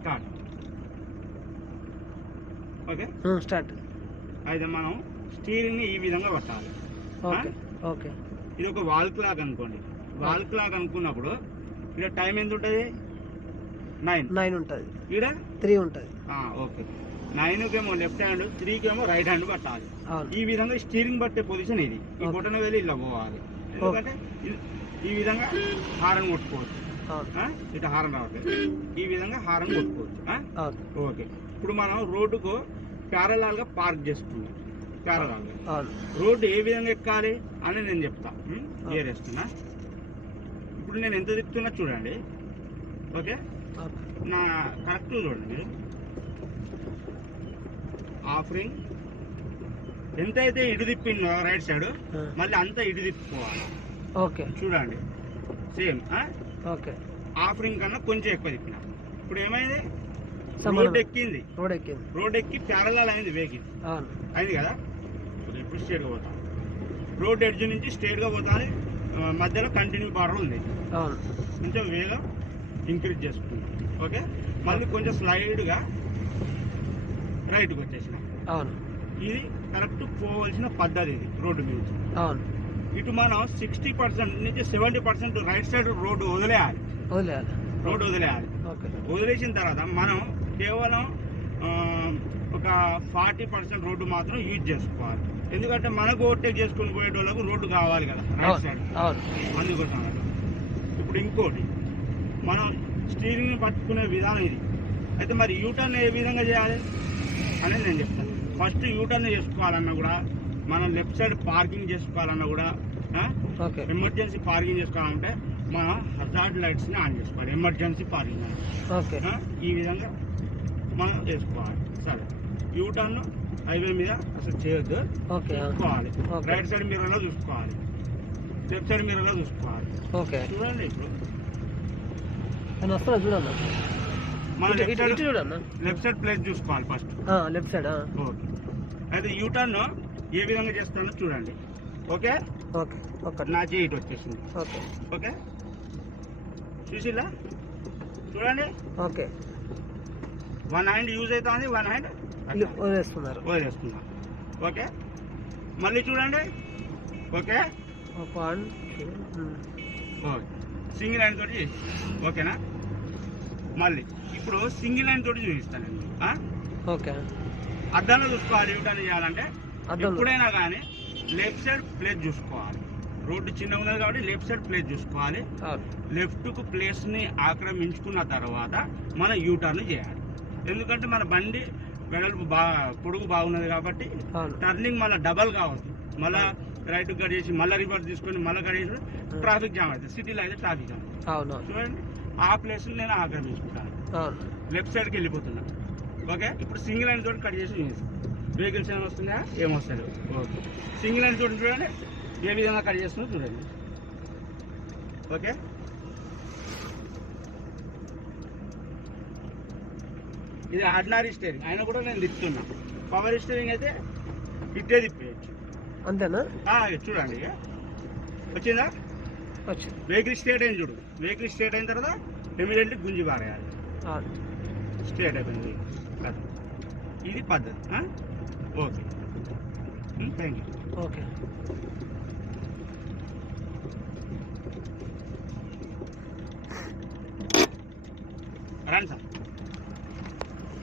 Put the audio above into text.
Start. Okay? Start. అయితే మనం స్టీరింగ్ని ఈ విధంగా పట్టాలి ఓకే ఓకే. ఇది ఒక వాల్ క్లాక్ అనుకోండి. వాల్ క్లాక్ అనుకున్నప్పుడు ఇక్కడ టైం ఎంత ఉంటుంది నైన్ నైన్ ఉంటుంది. ఇక్కడ? త్రీ ఉంటుంది. ఓకే. నైన్కేమో లెఫ్ట్ హ్యాండ్ త్రీకేమో రైట్ హ్యాండ్ పట్టాలి. ఈ విధంగా స్టీరింగ్ పట్టే పొజిషన్ ఇది. ఈ. బొటన వెళ్ళి ఇలా పోవాలి. ఎందుకంటే ఈ విధంగా హారన్ కొట్టుకోవచ్చు? ఇటు హారన్ రావట్లేదు. ఈ విధంగా హారన్ కొట్టుకోవచ్చు. ఓకే. ఇప్పుడు మనం రోడ్డుకు ప్యారలాల్గా పార్క్ చేసుకున్నాం ప్యారలాల్గా రోడ్డు ఏ విధంగా ఎక్కాలి అని నేను చెప్తా. వేస్తున్నా ఇప్పుడు నేను ఎంత తిప్పుతున్నా చూడండి. ఓకే? నా కరెక్ట్ చూడండి. మీరు ఆఫరింగ్. ఎంతైతే ఇటు తిప్పిందో రైట్ సైడ్ మళ్ళీ అంతా ఇటు తిప్పుకోవాలి. ఓకే. చూడండి. Same okay. ఆఫరింగ్ కన్నా కొంచెం ఎక్కువ తిప్పిన. ఇప్పుడు ఏమైంది. రోడ్ ఎక్కింది. రోడ్ ఎక్కింది. రోడ్ ఎక్కి ప్యారలాల్ అయింది వెహికల్ అవును. అయింది కదా? ఇప్పుడు స్ట్రేట్గా పోతాం. రోడ్ ఎడ్జ్ నుంచి స్ట్రేట్గా పోతాను ఆ, మధ్యలో కంటిన్యూ బార్డర్ ఉంది. అవును. కొంచెం వేగం ఇంక్రీజ్ చేసుకుంటాం ఓకే? మళ్ళీ కొంచెం స్లైడ్గా రైట్కి వచ్చేసిన. అవును. ఇది కరెక్ట్ పోవలసిన పద్ధతి ఇది రోడ్డు మీద. అవును. ఇటు మనం సిక్స్టీ పర్సెంట్ నుంచి seventy percent right side road వదిలేయాలి. వదిలేయాలి. రోడ్డు వదిలేయాలి. వదిలేసిన తర్వాత మనం కేవలం ఒక ఫార్టీ పర్సెంట్ రోడ్డు మాత్రం యూజ్ చేసుకోవాలి. ఎందుకంటే మనకు ఓవర్టేక్ చేసుకుని పోయేటోళ్ళకు రోడ్డు కావాలి కదా రైట్ సైడ్ అందుకోసం. ఇప్పుడు ఇంకోటి మనం స్టీరింగ్ పట్టుకునే విధానం ఇది. అయితే మరి యూటర్న్ ఏ విధంగా చేయాలి? అనేది నేను చెప్తాను. ఫస్ట్ యూటర్న్ చేసుకోవాలన్నా కూడా మనం లెఫ్ట్ సైడ్ పార్కింగ్ చేసుకోవాలన్నా కూడా ఓకే. ఎమర్జెన్సీ పార్కింగ్ చేసుకోవాలంటే మనం హజార్డ్ లైట్స్ని ఆన్ చేసుకోవాలి. ఎమర్జెన్సీ పార్కింగ్ ఈ విధంగా మనం చేసుకోవాలి. సరే. యూటర్న్ హైవే మీద అసలు చేయొద్దు. చూసుకోవాలి. రైట్ సైడ్ మిర్రర్లో చూసుకోవాలి. లెఫ్ట్ సైడ్ మిర్రర్లో చూసుకోవాలి. ఓకే. చూడండి ఇప్పుడు. మన ఇటు- left side left side place చూసుకోవాలి ఫస్ట్. Left side? ఓకే. అయితే యూటర్న్ ఏ విధంగా చేస్తానో చూడండి. ఓకే? ఓకే. ఓకే. నా చేయి ఇటు వచ్చేసింది. ఓకే. ఓకే? చూసిల్లా? చూడండి. ఓకే. వన్ హ్యాండ్ యూజ్ అవుతుంది వన్ హ్యాండ్ వదిలేస్తున్నారు. వదిలేస్తున్నా ఓకే? మళ్ళీ చూడండి. ఓకే? సింగిల్ హ్యాండ్ తోటి ఓకేనా? మళ్ళీ. ఇప్పుడు సింగిల్ హ్యాండ్ తోటి చూపిస్తానండి? ఓకే. అద్దంలో చూసుకోవాలి యూటర్న్ చేయాలంటే. ఎప్పుడైనా కానీ లెఫ్ట్ సైడ్ ప్లేస్ చూసుకోవాలి. రోడ్డు చిన్నగా ఉన్నది కాబట్టి లెఫ్ట్ సైడ్ ప్లేస్ చూసుకోవాలి. అవును. లెఫ్ట్కు ప్లేస్ని ఆక్రమించుకున్న తర్వాత మన యూటర్న్ చేయాలి. ఎందుకంటే మన బండి వెడల్పు బాగా పొడుగు బాగున్నది కాబట్టి టర్నింగ్ మళ్ళీ డబల్ కావద్దు మళ్ళీ రైట్ కట్ చేసి మళ్ళీ రివర్స్ తీసుకొని మళ్ళీ కట్ చేసి ట్రాఫిక్ జామ్ అవుతుంది. సిటీలో అయితే ట్రాఫిక్ జామ్ చూడండి. ఆ ప్లేస్ నేను ఆక్రమించుకుంటాను. లెఫ్ట్ సైడ్కి వెళ్ళిపోతున్నా. ఓకే? ఇప్పుడు సింగిల్ లైన్ తోటి కట్ చేసి చూపిస్తాను వెహికల్స్ ఏమైనా వస్తుందా? ఏమొస్తుంది ఓకే. సింగిల్ లైన్ తోటి చూడండి. ఏ విధంగా కట్ చేస్తుందో చూడండి. ఓకే. ఇది ఆర్డినరీ స్టీరింగ్ అయినా కూడా నేను తిప్పుతున్నా. పవర్ స్టీరింగ్ అయితే ఇట్టే తిప్పేయచ్చు. అంతేనా? చూడండి. వచ్చిందా? వెహికల్ స్టేట్ అయింది చూడు. వెహికల్ స్టేట్ అయిన తర్వాత ఇమీడియట్లీ గుంజి పారేయాలి. స్టేట్ అయిపోయింది. ఇది పద్ధతి? ఓకే. Thank you okay.